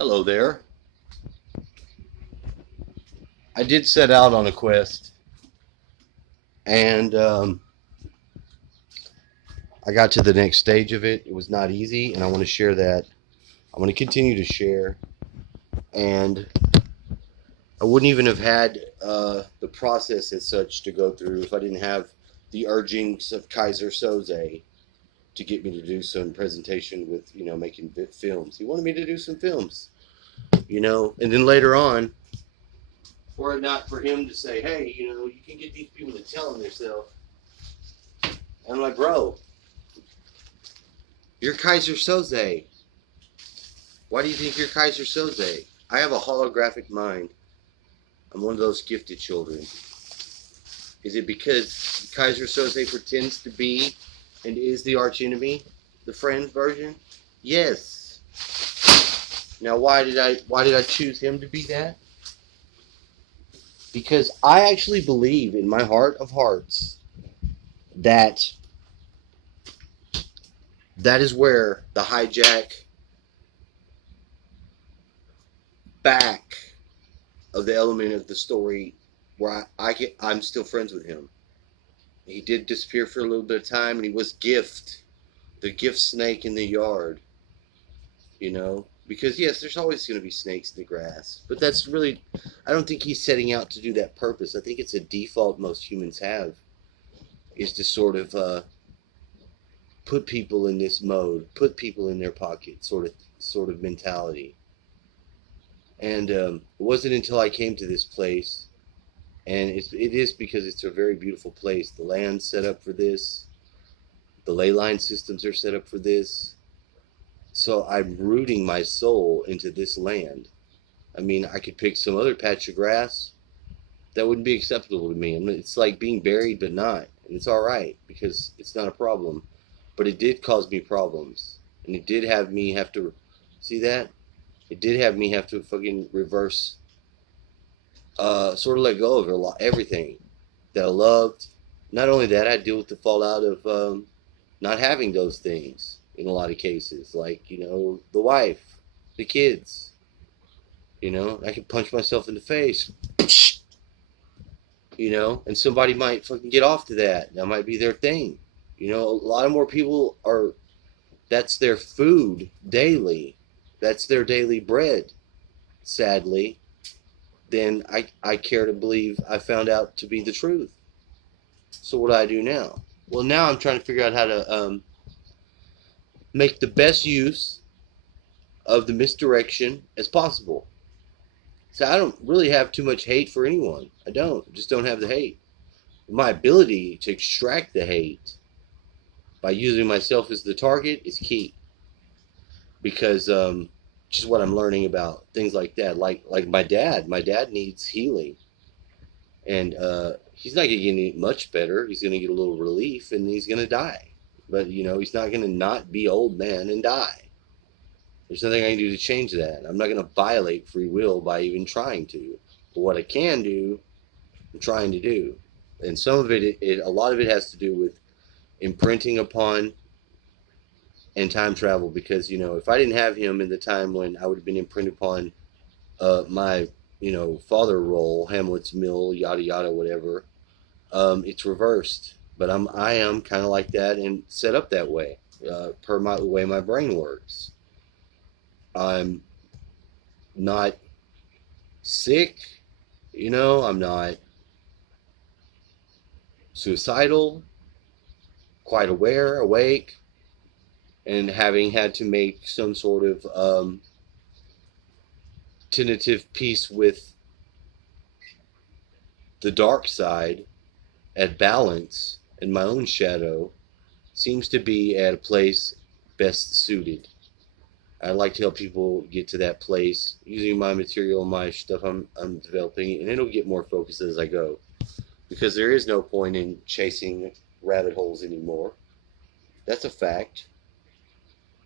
Hello there. I did set out on a quest, and I got to the next stage of it. It was not easy, and I want to share that. I want to continue to share, and I wouldn't even have had the process as such to go through if I didn't have the urgings of Kaiser Soze to get me to do some presentation with, making films. He wanted me to do some films, and then later on, were it not for him to say, hey, you can get these people to tell them themselves. And I'm like, bro, you're Kaiser Soze. Why do you think you're Kaiser Soze? I have a holographic mind. I'm one of those gifted children. Is it because Kaiser Soze pretends to be and is the archenemy, the friend version? Yes. Now, why did I choose him to be that? Because I actually believe in my heart of hearts that is where the hijack back of the element of the story where I'm still friends with him. He did disappear for a little bit of time, and he was the gift snake in the yard, because yes, there's always going to be snakes in the grass, but that's really, I don't think he's setting out to do that purpose. I think it's a default most humans have, is to sort of put people in this mode, put people in their pocket, sort of mentality. And it wasn't until I came to this place, and it is because it's a very beautiful place. The land's set up for this. The ley line systems are set up for this. So I'm rooting my soul into this land. I mean, I could pick some other patch of grass that wouldn't be acceptable to me. I mean, it's like being buried but not. And it's all right because it's not a problem. But it did cause me problems. And it did have me have to, see that? It did have me have to fucking reverse, sort of let go of everything that I loved. Not only that, I deal with the fallout of not having those things in a lot of cases, like, the wife, the kids. I could punch myself in the face, and somebody might fucking get off to that. That might be their thing. A lot of more people that's their food daily. That's their daily bread, sadly. Then I care to believe I found out to be the truth. So what do I do now? Well, now I'm trying to figure out how to make the best use of the misdirection as possible. So I don't really have too much hate for anyone. I just don't have the hate. My ability to extract the hate by using myself as the target is key. Because just what I'm learning about things like that, like my dad. My dad needs healing, and he's not going to get any much better. He's going to get a little relief, and he's going to die. But he's not going to not be old man and die. There's nothing I can do to change that. I'm not going to violate free will by even trying to. But what I can do, I'm trying to do, and some of it, a lot of it has to do with imprinting upon and time travel, because if I didn't have him in the time when I would have been imprinted upon my father role, Hamlet's mill, yada yada, whatever, it's reversed. But I am kind of like that and set up that way, per the way my brain works. I'm not sick, I'm not suicidal, quite aware, awake, and having had to make some sort of tentative peace with the dark side at balance, and my own shadow seems to be at a place best suited. I like to help people get to that place using my material, my stuff I'm developing, and it'll get more focused as I go, because there is no point in chasing rabbit holes anymore. That's a fact.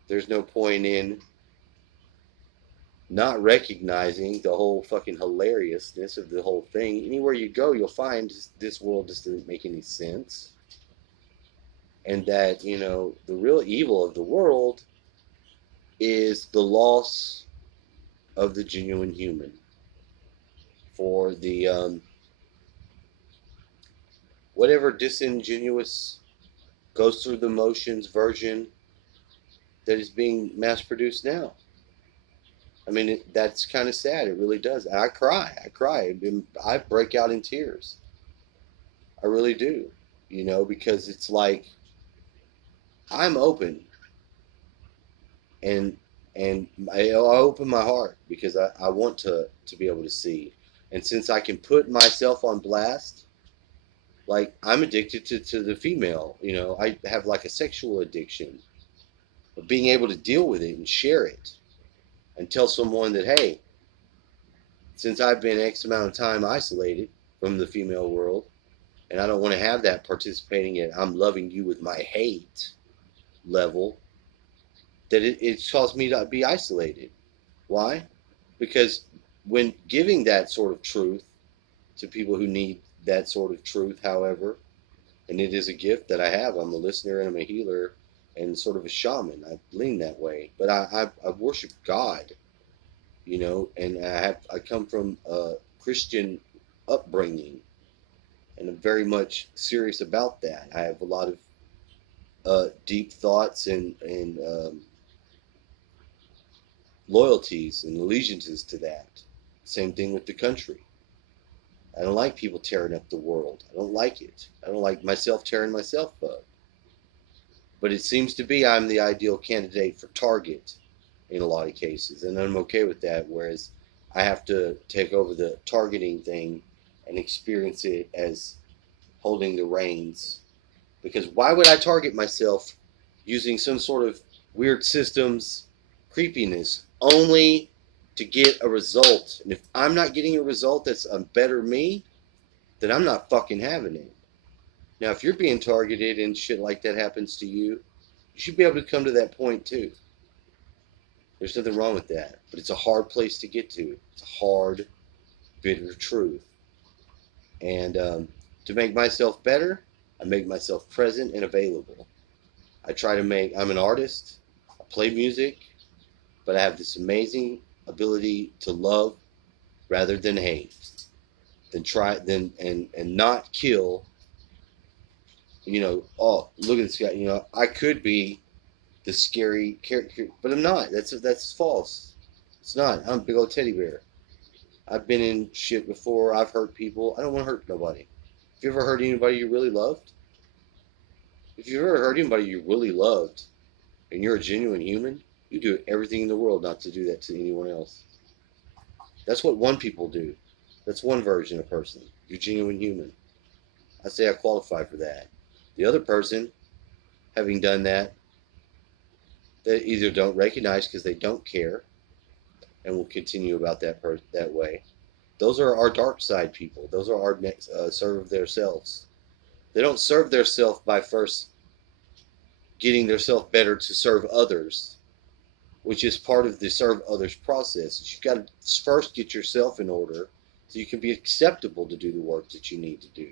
There's no point in not recognizing the whole fucking hilariousness of the whole thing. Anywhere you go, you'll find this world just doesn't make any sense. And that, the real evil of the world is the loss of the genuine human, for the whatever disingenuous goes through the motions version that is being mass produced now. I mean, that's kind of sad. It really does. I cry. I cry. I break out in tears. I really do. Because it's like I'm open, and I open my heart because I want to be able to see. And since I can put myself on blast, like I'm addicted to the female. I have like a sexual addiction. But being able to deal with it and share it and tell someone that, hey, since I've been X amount of time isolated from the female world, and I don't want to have that participating in I'm loving you with my hate level, that it's caused me to be isolated. Why? Because when giving that sort of truth to people who need that sort of truth, however, and it is a gift that I have, I'm a listener and I'm a healer and sort of a shaman. I lean that way, but I worship God, and I come from a Christian upbringing, and I'm very much serious about that. I have a lot of deep thoughts and loyalties and allegiances to that. Same thing with the country. I don't like people tearing up the world. I don't like it. I don't like myself tearing myself up. But it seems to be I'm the ideal candidate for target in a lot of cases, and I'm okay with that, whereas I have to take over the targeting thing and experience it as holding the reins. Because why would I target myself using some sort of weird systems creepiness only to get a result? And if I'm not getting a result that's a better me, then I'm not fucking having it. Now, if you're being targeted and shit like that happens to you, you should be able to come to that point too. There's nothing wrong with that. But it's a hard place to get to. It's a hard, bitter truth. And to make myself better, I make myself present and available. I'm an artist. I play music. But I have this amazing ability to love rather than hate. And not kill. Oh, look at this guy. I could be the scary character, but I'm not. That's false. It's not. I'm a big old teddy bear. I've been in shit before. I've hurt people. I don't want to hurt nobody. Have you ever hurt anybody you really loved? If you ever hurt anybody you really loved, and you're a genuine human, you do everything in the world not to do that to anyone else. That's what one people do. That's one version of person. You're a genuine human. I say I qualify for that. The other person, having done that, they either don't recognize because they don't care and will continue about that way. Those are our dark side people. Those are our serve their selves. They don't serve their self by first getting their self better to serve others, which is part of the serve others process. You've got to first get yourself in order so you can be acceptable to do the work that you need to do.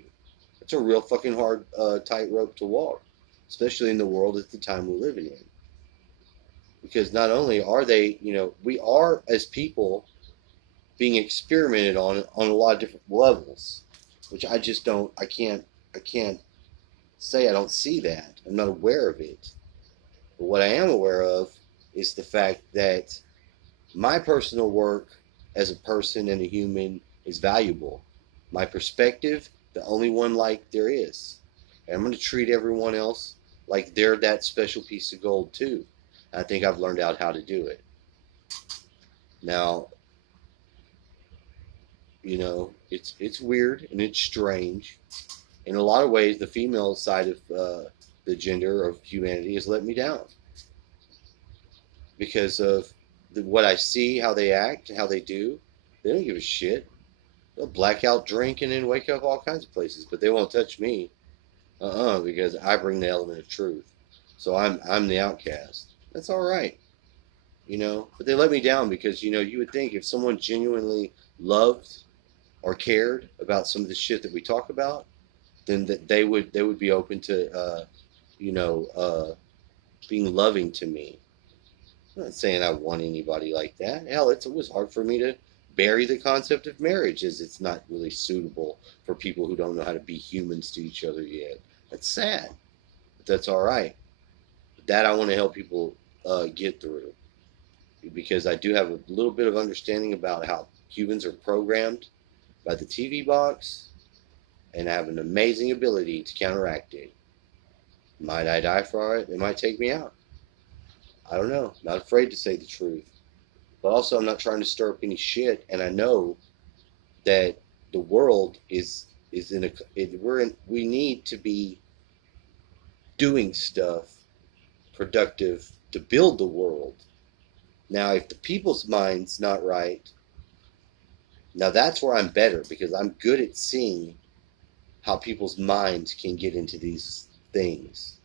It's a real fucking hard tightrope to walk, especially in the world at the time we're living in. Because not only are they, we are as people being experimented on a lot of different levels, which I can't say I don't see that. I'm not aware of it. But what I am aware of is the fact that my personal work as a person and a human is valuable. My perspective, the only one like there is. And I'm going to treat everyone else like they're that special piece of gold too. I think I've learned out how to do it. Now, it's weird and it's strange. In a lot of ways, the female side of the gender of humanity has let me down because of what I see, how they act, and how they do. They don't give a shit. They'll black out, drink, and then wake up all kinds of places, but they won't touch me. Because I bring the element of truth. So I'm the outcast. That's all right. But they let me down because, you would think if someone genuinely loved or cared about some of the shit that we talk about, then that they would be open to, being loving to me. I'm not saying I want anybody like that. Hell, it was hard for me to bury the concept of marriage, as it's not really suitable for people who don't know how to be humans to each other yet. That's sad, but that's all right. That I want to help people get through, because I do have a little bit of understanding about how humans are programmed by the TV box, and I have an amazing ability to counteract it. Might I die for it? It might take me out. I don't know. Not afraid to say the truth. But also, I'm not trying to stir up any shit, and I know that the world is in a we need to be doing stuff productive to build the world. Now, if the people's mind's not right, now that's where I'm better, because I'm good at seeing how people's minds can get into these things.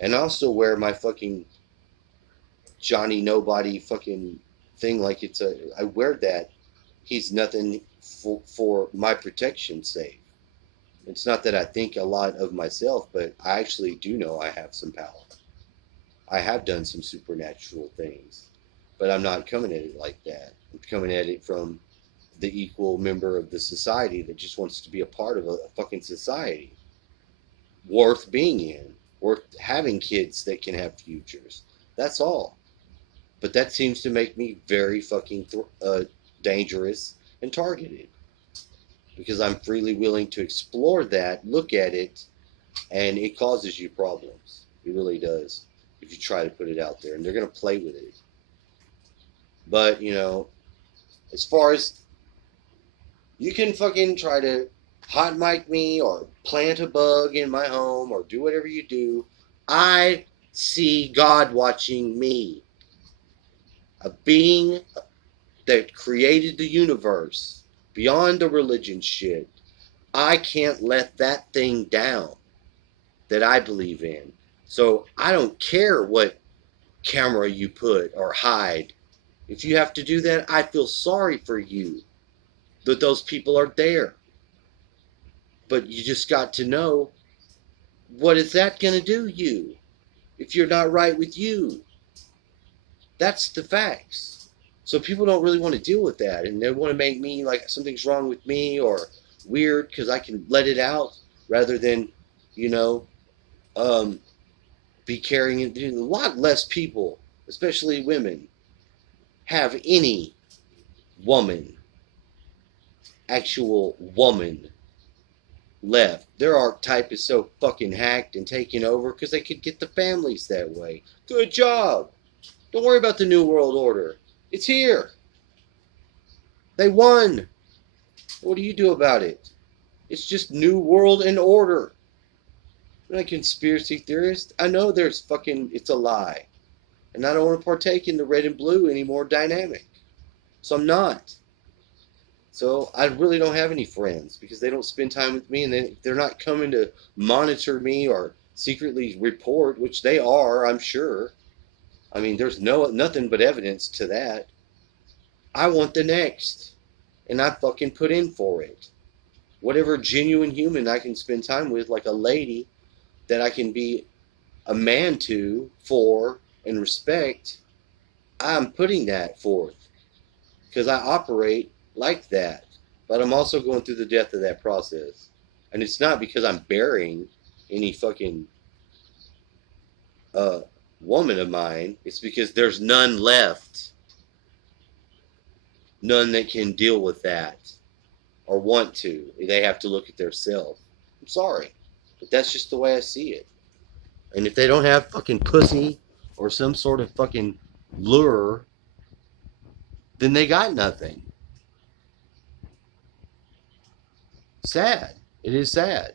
And also wear my fucking Johnny Nobody fucking thing like I wear that. He's nothing for my protection's sake. It's not that I think a lot of myself, but I actually do know I have some power. I have done some supernatural things, but I'm not coming at it like that. I'm coming at it from the equal member of the society that just wants to be a part of a fucking society worth being in, worth having kids that can have futures. That's all. But that seems to make me very fucking dangerous and targeted, because I'm freely willing to explore that, look at it, and it causes you problems. It really does if you try to put it out there, and they're going to play with it. But, as far as you can fucking try to hot mic me or plant a bug in my home or do whatever you do, I see God watching me. A being that created the universe beyond the religion shit. I can't let that thing down that I believe in. So I don't care what camera you put or hide. If you have to do that, I feel sorry for you that those people are there. But you just got to know, what is that going to do you if you're not right with you? That's the facts. So people don't really want to deal with that, and they want to make me like something's wrong with me or weird because I can let it out rather than, be carrying it. A lot less people, especially women, have any actual woman left. Their archetype is so fucking hacked and taken over because they could get the families that way. Good job. Don't worry about the New World Order. It's here. They won. What do you do about it? It's just New World and Order. I'm not a conspiracy theorist. I know it's a lie. And I don't want to partake in the red and blue anymore dynamic. So I'm not. So I really don't have any friends because they don't spend time with me, and they're not coming to monitor me or secretly report, which they are, I'm sure. I mean, there's nothing but evidence to that. I want the next, and I fucking put in for it. Whatever genuine human I can spend time with, like a lady that I can be a man to, for, and respect, I'm putting that forth because I operate like that. But I'm also going through the death of that process. And it's not because I'm burying any fucking woman of mine. It's because there's none left. None that can deal with that or want to. They have to look at their self. I'm sorry, but that's just the way I see it. And if they don't have fucking pussy or some sort of fucking lure, then they got nothing. Sad. It is sad.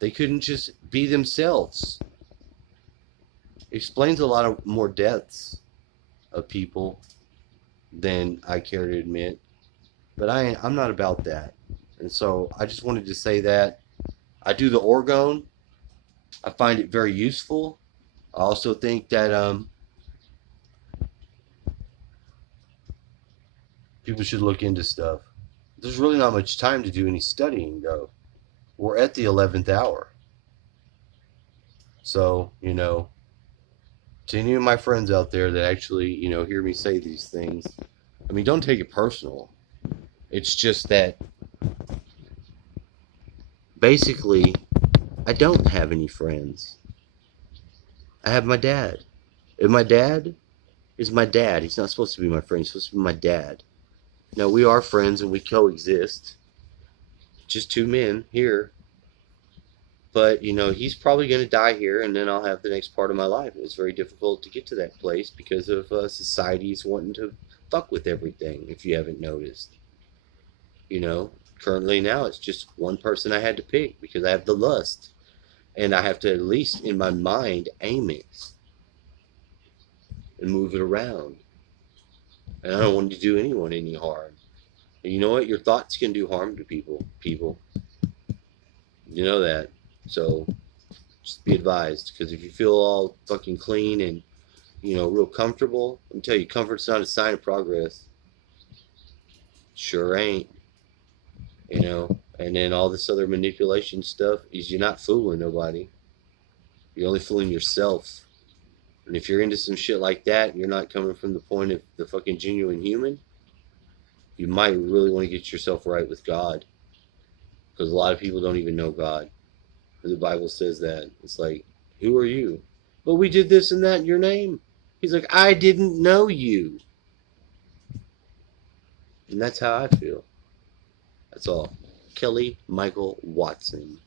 They couldn't just be themselves. It explains a lot of more deaths of people than I care to admit. But I'm not about that. And so I just wanted to say that. I do the orgone. I find it very useful. I also think that people should look into stuff. There's really not much time to do any studying, though. We're at the 11th hour. So, To any of my friends out there that actually, hear me say these things, I mean, don't take it personal. It's just that basically, I don't have any friends. I have my dad. And my dad is my dad. He's not supposed to be my friend. He's supposed to be my dad. Now, we are friends and we coexist. Just two men here. But, he's probably going to die here, and then I'll have the next part of my life. It's very difficult to get to that place because of society's wanting to fuck with everything, if you haven't noticed. Currently now it's just one person I had to pick because I have the lust. And I have to, at least in my mind, aim it and move it around. And I don't want to do anyone any harm. And you know what? Your thoughts can do harm to people. You know that. So just be advised. Because if you feel all fucking clean and, real comfortable, let me tell you, comfort's not a sign of progress. Sure ain't. And then all this other manipulation stuff is you're not fooling nobody. You're only fooling yourself. And if you're into some shit like that, and you're not coming from the point of the fucking genuine human, you might really want to get yourself right with God. Because a lot of people don't even know God. The Bible says that. It's like, who are you? But we did this and that in your name. He's like, I didn't know you. And that's how I feel. That's all. Kelly Michael Watson.